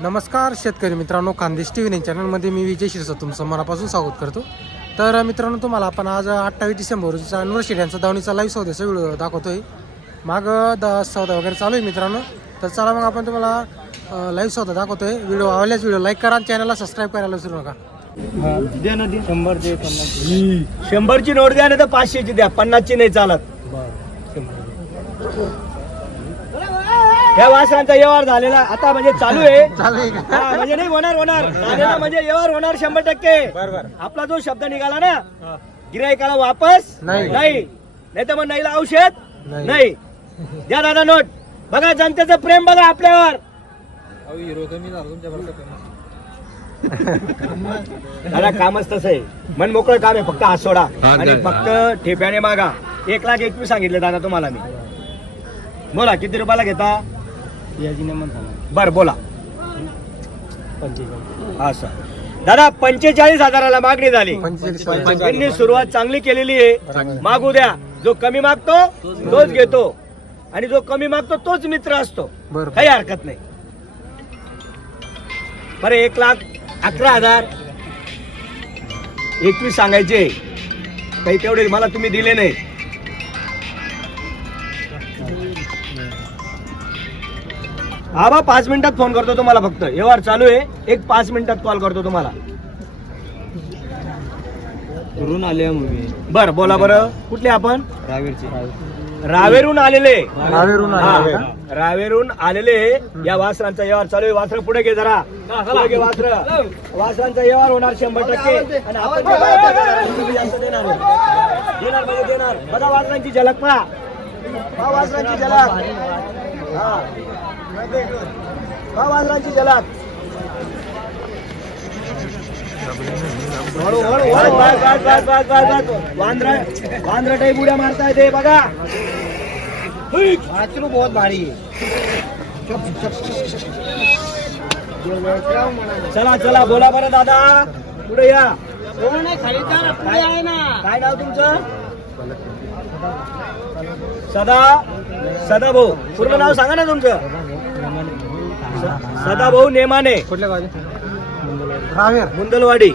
नमस्कार शेतकरी मित्रांनो खानदेश टी व्ही चॅनलमध्ये मी विजय शिरसा तुमचं मनापासून स्वागत करतो. तर मित्रांनो तुम्हाला आपण आज अठ्ठावीस डिसेंबर रोजीचा अनिव्हर्सरी यांचा दावणीचा लाईव्ह सौद्याचा व्हिडिओ दाखवतोय. माग द सौदा वगैरे चालू आहे मित्रांनो. तर चला मग आपण तुम्हाला लाईव्ह सौदा दाखवतोय. व्हिडिओ आवडल्यास व्हिडिओ लाईक करा आणि चॅनलला सबस्क्राईब करायला विसरू नका. ना शंभरची नोट द्या नाही तर पाचशेची द्या. पन्नासची नाही चालत. या वासरांचा व्यवहार झालेला आता म्हणजे चालू आहे. चालू आहे का? हा, म्हणजे नाही होणार होणार. झालेला म्हणजे व्यवहार होणार शंभर टक्के. आपला जो शब्द निघाला ना गिरायकाला वापस नाही. नाही. नाही तर मग नाहीला औषध नाही. नाही. द्या दादा नोट. बघा जनतेचं प्रेम बघा आपल्यावर. दादा कामच तसं आहे. मन मोकळं काम आहे फक्त हात सोडा. आणि फक्त ठेप्याने मागा. एक लाख एकवीस सांगितले दादा तुम्हाला मी. बोला किती रुपयाला घेता? बर बोला. असं दादा पंचेचाळीस हजाराला मागणी झाली. त्यांनी सुरुवात चांगली केलेली आहे. मागू द्या. जो कमी मागतो तोच घेतो. आणि जो कमी मागतो तोच मित्र असतो. काही हरकत नाही. बरं एक लाख अकरा हजार. एकवीस सांगायचे. काही तेवढे मला तुम्ही दिले नाही. हा बा पाच मिनिटात फोन करतो तुम्हाला फक्त. व्यवहार चालू आहे. एक पाच मिनिटात कॉल करतो तुम्हाला. आले बर बोला बरं. कुठले आपण? रावेरची. रावेरून आलेले. रावेरून आलेले हा, रावेरून आलेले. या वासरांचा व्यवहार चालू आहे. वासर पुढे घे जरा. पुढे घे वासर. वासरांचा व्यवहार होणार शंभर टक्के. आणि आपण जास्त आहे. देणार म्हणजे देणार. बघा वासरांची झलक पहा. पहा वासरांची झलक. हा. बस बस वांद्रा वांद्रा टाईप उड्या मारता येते बघा. वाचरू बहुत भारी. चला चला बोला बरं दादा. पुढे या. काय काय नाव तुमचं? सदा सदा भाऊ. पूर्ण नाव सांगा ना तुमचं. सदा भाऊ नेमाने. कुठल्या गावी? रावेर. मुंदलवाडी.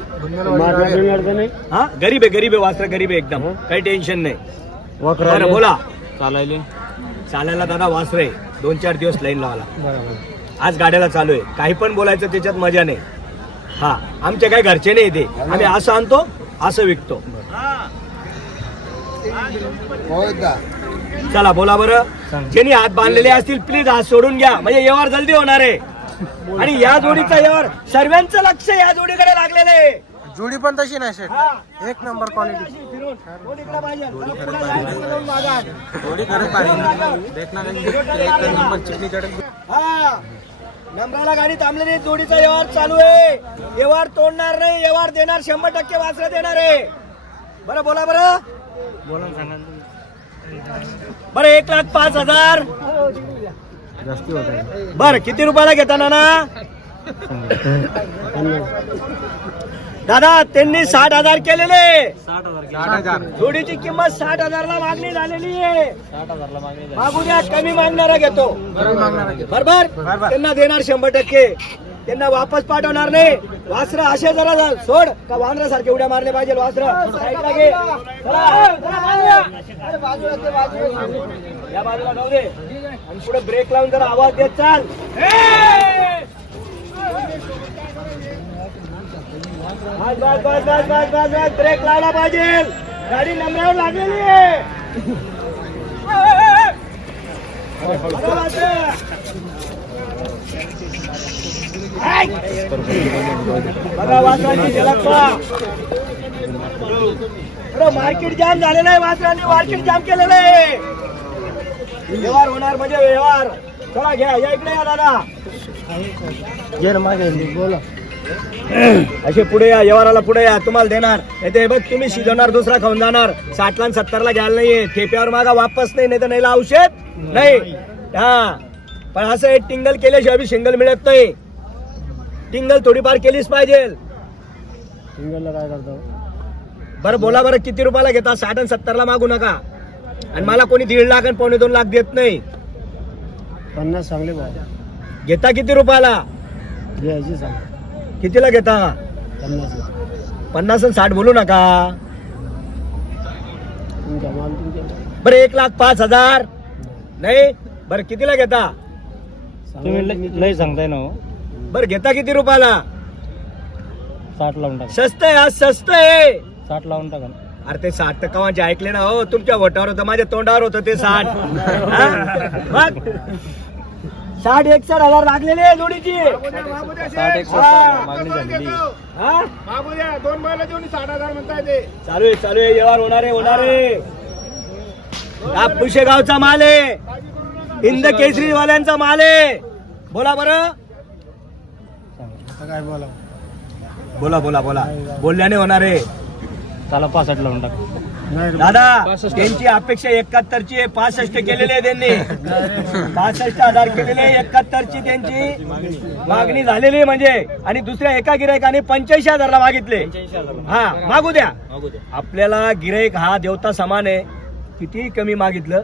हा? गरीब आहे गरीब आहे वास्त्र गरीब आहे एकदम काही टेन्शन नाही. बरं बोला. चालायले. चालायला दादा वासर. आहे दोन चार दिवस लाईन लावाला बरोबर. आज गाड्याला चालू आहे. काही पण बोलायचं त्याच्यात मजा नाही. हा. आमचे काही घरचे नाही ते. आम्ही असं आणतो असं विकतो. चला बोला बरं. ज्यांनी हात बांधलेले असतील प्लीज हात सोडून घ्या. म्हणजे व्यवहार जल्दी होणार आहे. आणि या जोडीचा व्यवहार सर्वांचं लक्ष या जोडीकडे लागलेलं आहे. जोडी पण तशी नाही शेट हा. एक नंबर क्वालिटी पाहिजे. हा. नंबराला गाडी थांबलेली. जोडीचा व्यवहार चालू आहे. व्यवहार तोडणार नाही. व्यवहार देणार शंभर टक्के वासरा देणार आहे. बरं बोला बरं. बोला सांगा बरं एक लाख पाच हजार. जास्ती होत आहे बर किती रुपयाला घेता नाना? दादा त्यांनी साठ हजार केलेले. जोडीची किंमत साठ हजारला मागणी झालेली आहे. मागू द्या कमी मागणारा घेतो. बरोबर बरोबर. त्यांना देणार शंभर टक्के. त्यांना वापस पाठवणार नाही. वासर असे जरा जा- सोड. का वांद्रासारखे उड्या मारले पाहिजे वासर? या बाजूला जाऊ दे. आणि पुढे ब्रेक लावून जरा आवाज देत चाल. बस बस बस बस बस बस ब्रेक लावला पाहिजे. गाडी नंबरावर लागलेली आहे बघा वासरं. बघा वासरांची झलक पहा बरं, मार्केट जाम झालेलं आहे वासरांनी मार्केट जाम केलेलं आहे. व्यवहार होणार म्हणजे व्यवहार. चला घ्या या इकडे या दादा. मागे बोला. असे पुढे या व्यवहाराला पुढे या तुम्हाला देणार. नाही ते बघ तुम्ही शिजवणार दुसरा खाऊन जाणार. साठला सत्तरला घ्यायला नाहीये. ठेप्यावर मागा वापस नाही नाही तर नाही औषध नाही. हा. पण असं आहे टिंगल केल्याशिवाय बी शिंगल मिळत नाही. टिंगल थोडीफार केलीच पाहिजे. काय करतो? बरं बोला बरं किती रुपयाला घेता? साठ आणि सत्तरला मागू नका. आणि मला कोणी दीड लाख आणि पावणे दोन लाख देत नाही. पन्नास चांगले घेता किती रुपयाला? घ्यायची सांग. कितीला घेता? पन्नास. पन्नास आणि साठ बोलू नका. तुमचा माल तुमच्या बरं एक लाख पाच हजार. नाही? बरं कितीला घेता? तुम्ही लय सांगताय ना हो. बरं घेता किती रुपयाला? साठ लावून टाका. स्वस्त आहे आज स्वस्त आहे. साठ लावून टाका ना. अरे ते साठ टक्कावांचे ऐकले ना हो. तुमच्या वोटावर होतं माझ्या तोंडावर होतं ते साठ. हा? साठ एकसठ हजार लागलेले आहे जोडीची. साठ एक हा. मागणी झालेली. हा? चालू आहे चालू आहे. व्यवहार होणार आहे होणार आहे. हा पुशेगावचा माल आहे. हिंद केसरी वाल्यांचा माल आहे बोला बरं. काय बोला बोला बोला बोला. बोलल्याने होणार आहे. त्याला पासष्ट लावून टाका. दादा त्यांची अपेक्षा एकाहत्तरची आहे पासष्ट केलेले आहे त्यांनी. पासष्ट हजार केलेले एकाहत्तरची त्यांची. मागणी झालेली आहे म्हणजे. आणि दुसऱ्या एका गिरायकाने पंच्याऐंशी हजारला मागितले. हा मागू द्या. आपल्याला गिराईक हा देवता समान आहे. किती कमी मागितलं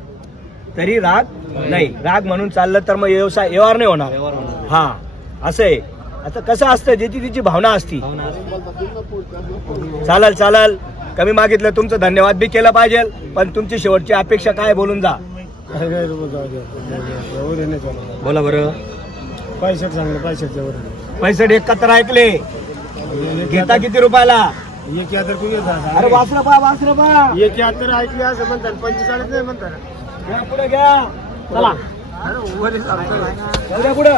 तरी राग नाही. राग म्हणून चाललं तर मग व्यवसाय व्यवहार नाही होणार. हा असं आहे. आता कसं असतं ज्याची तिची भावना असती. चालल चालल. कमी मागितलं तुमचं धन्यवाद बी केलं पाहिजे. पण तुमची शेवटची अपेक्षा काय बोलून जा. बोला बरं. पैसे सांगले पैशाच्या वर पैसे एकाहत्तर ऐकले. घेता किती रुपयाला? एक अरे वासरं पा वासरं पा एक ऐकली असं म्हणतात. पंचेचाळीस नाही म्हणतात. पुढे घ्या. चला. पुढं.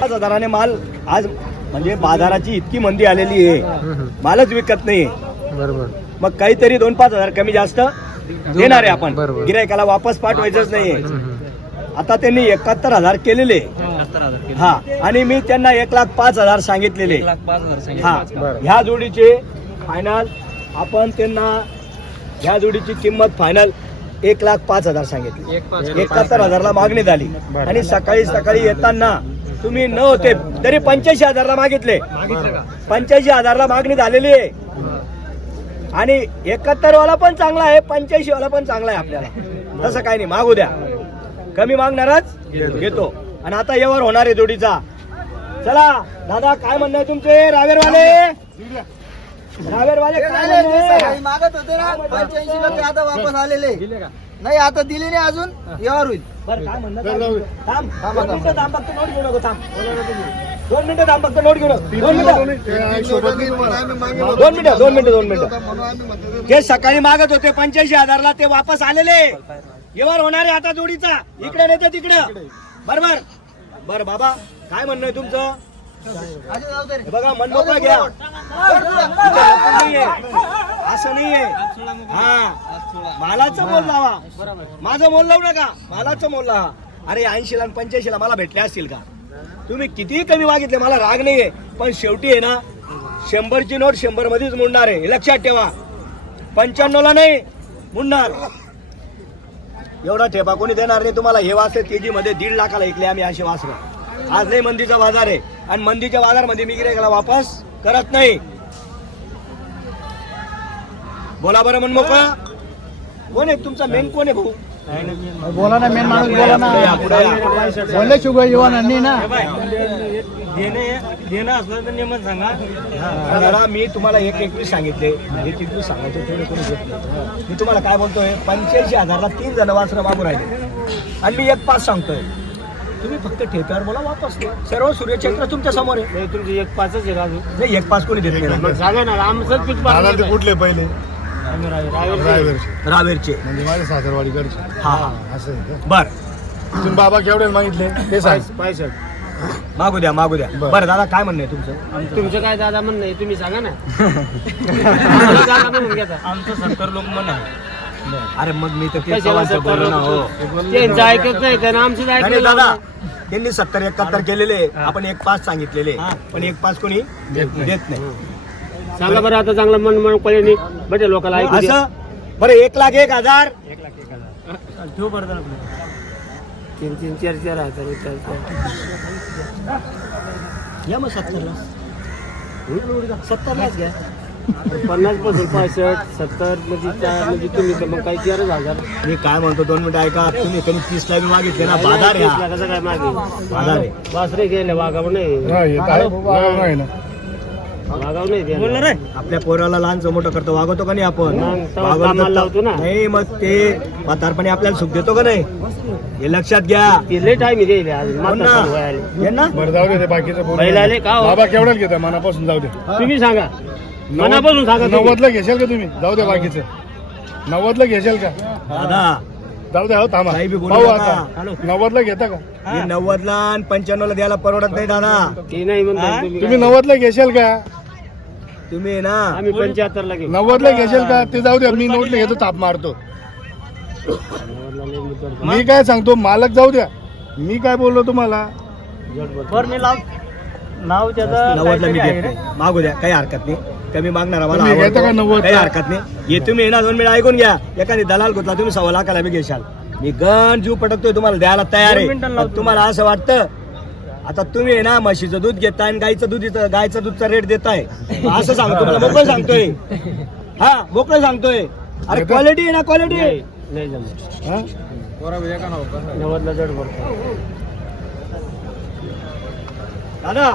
पाच हजाराने माल आज म्हणजे बाजाराची इतकी मंदी आलेली आहे. मालच विकत नाही. बरोबर. मग काहीतरी दोन पाच हजार कमी जास्त देणार आहे आपण. गिरायकाला वापस पाठवायचंच नाहीये आता त्यांनी एकाहत्तर हजार केलेले. हा. आणि मी त्यांना एक लाख पाच हजार सांगितलेले. हा. बरं. ह्या जोडीचे फायनल आपण त्यांना ह्या जोडीची किंमत फायनल एक लाख पाच हजार सांगितली. एकाहत्तर हजारला मागणी झाली. बरं. आणि सकाळी सकाळी येताना तुम्ही न होते तरी पंच्याऐंशी हजारला मागितले. पंच्याऐंशी हजारला मागणी झालेली आहे. आणि एकाहत्तर वाला पण चांगला आहे पंच्याऐंशी वाला पण चांगला आहे आपल्याला. तसं काही नाही. मागू द्या. कमी मागणारच घेतो. आणि आता यावर होणार आहे जोडीचा. चला दादा काय म्हणणं आहे तुमचे? रावेरवाले? रावेरवाले काय म्हणणं? मागत होते ना पंच्याऐंशी टक्के आता वापस आलेले. नाही आता दिले नाही अजून यावर होईल. बरं काय म्हणणं? काय म्हणणं? थांब दोन मिनिटं थांब. फक्त नोट घेऊ नको थांब. दोन मिनिटं थांब फक्त नोट घेऊ नको. दोन मिनिटं. दोन मिनिटं दोन मिनिटं दोन मिनिटं जे सकाळी मागत होते पंच्याऐंशी हजारला ते वापस आलेले. व्यवहार होणार आहे आता जोडीचा. इकडे नाही तर तिकडं. बरोबर बर. बाबा काय म्हणणं आहे तुमचं? हे बघा मनमोकळा घ्या. विचार नाहीये. असं नाहीये. हा. मालाचं मोल लावा. माझं मोल लावू नका. मालाचं मोल लावा. अरे ऐंशी ला पंच्याऐंशी ला मला भेटले असतील का? तुम्ही कितीही कमी मागितले मला राग नाहीये. पण शेवटी आहे ना शंभरची नोट शंभर मध्येच मुडणार आहे. हे लक्षात ठेवा. पंच्याण्णव ला नाही मुडणार. एवढा ठेपा कोणी देणार नाही. तुम्हाला हे वासरे के मध्ये दीड लाखाला ऐकले आम्ही असे वासरं आज नाही मंदीचा बाजार आहे. आणि मंदीच्या बाजारमध्ये मी गिरायकाला वापस करत नाही. बोला बरं मन मोकळा कोण आहे तुमचा मेन कोण आहे भाऊ? बोला ना मेन माणूस बोला ना. बोलले शुगर युवानांनी ना. देणं असलं तर नेमत सांगा. दादा मी तुम्हाला एक एकवीस सांगितले. एक एकवीस सांगायचे थोडे कोणी घेत नाही. मी तुम्हाला काय बोलतोय? पंच्याऐंशी हजारला तीन जण वासरं मागू राहिले. आणि मी एक पाच सांगतोय. तुम्ही फक्त ठेप्यावर बोला वापस. सर्व सूर्यचक्र तुमच्यासमोर आहे. तुमची एक पाचच आहे राजू. नाही एक पाच कोणी देत नाही. सांगा ना आमचंच पीक दादा ते कुठले पहिले? रावेरचे. रावेरचे. म्हणजे माझे सासरवाडीकडचे. हा. हा असं आहे का? बर. तुम्ही बाबा केवढे मागितले? ते सांग. पायसष्ट. मागू द्या मागू द्या. बरं. बरं दादा काय म्हणणं आहे तुमचं? तुमचं काय दादा म्हणणं आहे तुम्ही सांगा ना. आम्हाला दादा म्हणून घेता. आमचं सत्तर लोक मन आहे अरे मग मी तर ते कशाला चव्हाणचं सत्तर बोललो ना हो? त्यांचं ऐकत नाही तर आमचं नाही, ऐकलं दादा त्यांनी सत्तर एकाहत्तर केलेले आपण एक पाच सांगितलेले. पण एक पाच कोणी देत नाही. सांगा बरं आता चांगलं मन मन कळले बटे लोकांना ऐकू द्या. असं? बरं एक लाख एक हजार? ठेव बरं जरा आपलं. तीन तीन चार चार हजार चार चार घ्या मग सत्तरला. सत्तरलाच घ्या. पन्नासपासून पासष्ट सत्तर म्हणजे चार म्हणजे तुम्ही तर मग काही चारच हजार. मी काय म्हणतो दोन मिनिटं ऐका. तुम्ही कमी तीस ला बी मागितले ना बाजार या. लाखाचं काय मागे. बाजार आहे. वासरे गेले वागाव. नाही नाही. आपल्या पोराला लहानचं मोठं करतो वागवतो का नाही आपण? वागवतो. नाही मग ते म्हातारपणे आपल्याला सुख देतो का नाही? हे लक्षात घ्या. हो हो? बाबा केवढ्याला घेता? मनापासून जाऊ दे. तुम्ही सांगा. मनापासून सांगा. नव्वदला घेशाल का तुम्ही? जाऊ दे बाकीचं. नव्वदला घेशाल का? दादा जाऊ दे हो थांबा. काही बी बोलू पाहू नका. आता. नव्वदला घेता का? नव्वदला आणि पंच्याण्णवला द्यायला परवडत नाही दादा. ते नाही म्हणतात तुम्ही. तुम्ही नव्वदला घेशाल का? तुम्ही ना? आम्ही पंच्याहत्तरला घेऊ. नव्वदला घेशाल का? ते जाऊ द्या मी नोटला घेतो ताप मारतो. नव्वदला लय मुद्दल. मी काय सांगतो मालक जाऊ द्या. मी काय बोललो तुम्हाला? बरं मी लाव. नाव त्याचं नव्वदला मी घेत नाही मागू द्या काही हरकत नाही. कमी मागणार आम्हाला तुम्ही घेता आवडतो. का नव्वदला? काही हरकत नाही. हे तुम्ही आहे ना दोन मिनिट ऐकून घ्या. एखादी दलाल गुतला तुम्ही सव्वा लाखाला बी घेशाल. मी गण जीव पटकतोय तुम्हाला द्यायला तयार दोन आहे मिनिटांनी पण लावतो. तुम्हाला असं वाटतं आता तुम्ही आहे ना म्हशीचं दूध घेताय आणि गाईचं दूध इथं- गाईचं दूधचा रेट देताय. असं सांगतो तुम्हाला. मोकळं सांगतोय. हा मोकळं सांगतोय. अरे क्वालिटी आहे ना क्वालिटी नाही नाही जमलं हा? नव्वदला जड पडतो दादा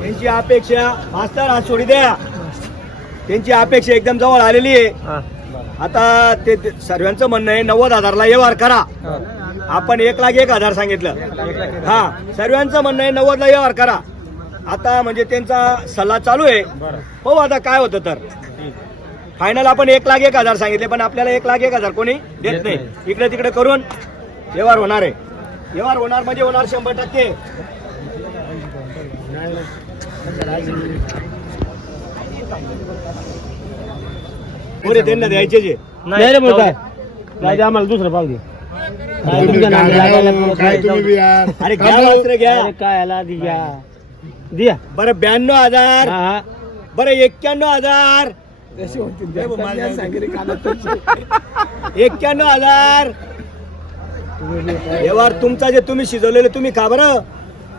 त्यांची अपेक्षा मास्तर हात सोडी द्या. त्यांची अपेक्षा एकदम जवळ आलेली आहे. आता ते ते सर्वांचं म्हणणं आहे नव्वद हजारला व्यवहार करा. आपण एक लाख एक हजार सांगितलं. हा. सर्वांचं म्हणणं आहे नव्वदला व्यवहार करा. आता म्हणजे त्यांचा सल्ला चालू आहे. हो आता काय होतं तर. फायनल आपण एक लाख एक हजार सांगितले पण आपल्याला एक लाख एक हजार कोणी देत नाही. इकडे तिकडे करून व्यवहार होणार आहे. व्यवहार होणार म्हणजे होणार शंभर टक्के. पुरे त्यांना द्यायचे जे. नाही रे मोठा. आम्हाला दुसरं पाहू दे. काय लागायला काय. तुम्ही बी यार अरे घ्या मास्तर घ्या. अरे काय आला दी घ्या द्या. बरं ब्याण्णव हजार. हा हा. बरं एक्क्याण्णव हजार. एक्क्याण्णव हजार. व्यवहार तुमचा जे तुम्ही शिजवलेले तुम्ही खा बरं.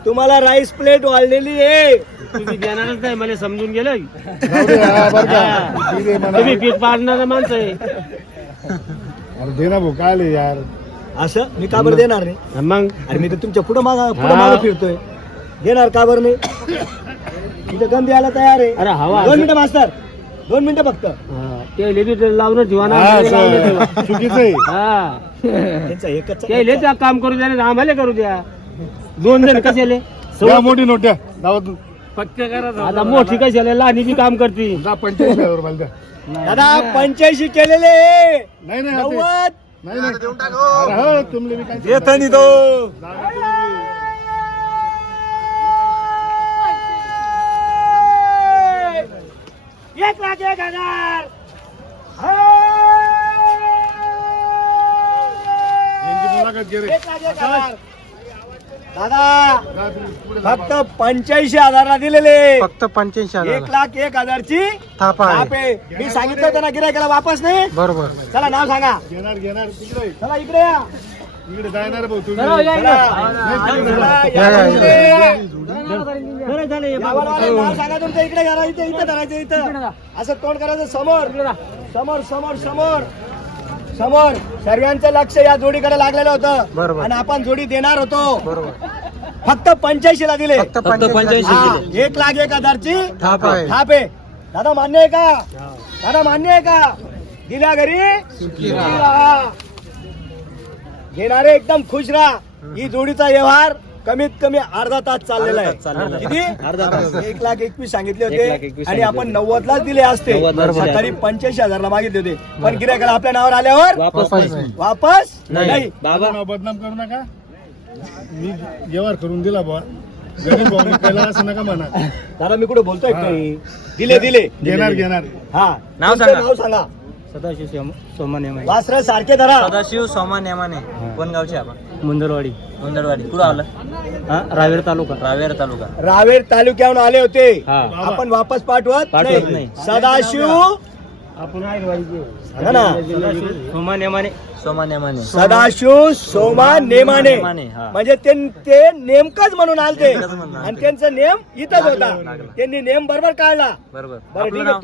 तुम्हाला राईस प्लेट वाढलेली आहे. तुम्ही देणारच नाही मला समजून गेलं. हा. तुम्ही पीठ पाडणारा माणसं आहे. अरे दे ना भाऊ काय आले यार. असं? मी का बरं देणार नाही? हा, मग? अरे मी तर तुमच्या पुढं मागा पुढं हा. मागं फिरतोय. देणार का बरं नाही तिथं गम द्यायला तयार आहे. अरे हवा दोन मिनिटं मास्तर. दोन मिनिटं फक्त. हा, ते लेडी लावणं ठेवा हा, असं. चुकीचं आहे. हा. त्यांचा एकच ते काम करू द्या आम्हाला करू द्या. दोन जण कशाले द्या मोठी नोट द्या दावत आता मोठी कशाले लहानी बी काम करते. पंच्याऐंशी हजार रुपयाला द्या. दादा पंच्याऐंशी केलेले नाही नाही आता- नव्वद नाही नाही. अरे हो, तुमले मी काय येत नाही तो. एक लाख एक हजार. यांची मुलाखत घे रे. एक लाख एक हजार. दादा. फक्त पंच्याऐंशी हजारला दिलेले. फक्त पंच्याऐंशी एक हजार लाख एक हजारची थापा आहे. आपे मी सांगितलं होतं ना गिरायकाला वापस नाही? बरोबर. चला नाव सांगा. घेणार घेणार. तिकडे. चला इकडे या. इकडे जाणार भाऊ तुम्ही. चला, चला, या, या या, बाजूले. या बाजूले नाव सांगा तुमचं. इकडे घरा इथे इथं धरायचं इथं. असं तोंड करायचं समोर. समोर समोर समोर. समोर सर्वांचं लक्ष या जोडीकडे लागलेलं होतं. बरोबर. आणि आपण जोडी देणार होतो. बरोबर. फक्त पंच्याऐंशी ला दिले. फक्त पंच्याऐंशी हा, एक लाख एक हजारची थाप आहे. थाप आहे. दादा मान्य आहे का? दादा मान्य आहे का? दिल्या घरी? सुखी राहा. घेणारे एकदम खुश राहा. ही जोडीचा व्यवहार कमीत कमी अर्धा तास चाललेला आहे. किती? अर्धा तास. एक लाख एकवीस सांगितले होते आणि आपण नव्वद लाच दिले असते. सकाळी पंच्याऐंशी हजारला मागितले होते. पण गिरायकाला आपल्या नावावर आल्यावर? वापस नाही. वापस? नाही. बाबा. नाव बदनाम करू नका. मी व्यवहार करून दिला बुवा. गरीब भाऊ पहिला असं नका म्हणा. दादा मी कुठे बोलतोय दिले दिले. घेणार घेणार. हा. नाव तुमचं सांगा. नाव सांगा. सदाशिव सोमाने वासर सारखे धरा. सदाशिव सोमा नेमाने कोण गावचे आपण? मुंदरवाडी. मुंदडवाडी कुठं आलं? हा रावेर तालुका. रावेर तालुका. रावेर तालुक्याहून आले होते. हा. आपण वापस पाठवत पाठवत नाही. नाही. सदाशिव. सांगा ना. सोमा नेमाने. सोमा नेमाने. सदाशिव सोमा नेमाने. नेमाने, हा. म्हणजे ते ते नेमकंच म्हणून आलते. नेमकंच म्हणून आलते. आणि त्यांचा नेम इथंच होता. त्यांनी नेम बरोबर काढला. बरोबर. बरं आपलं ठीक नाव? आहे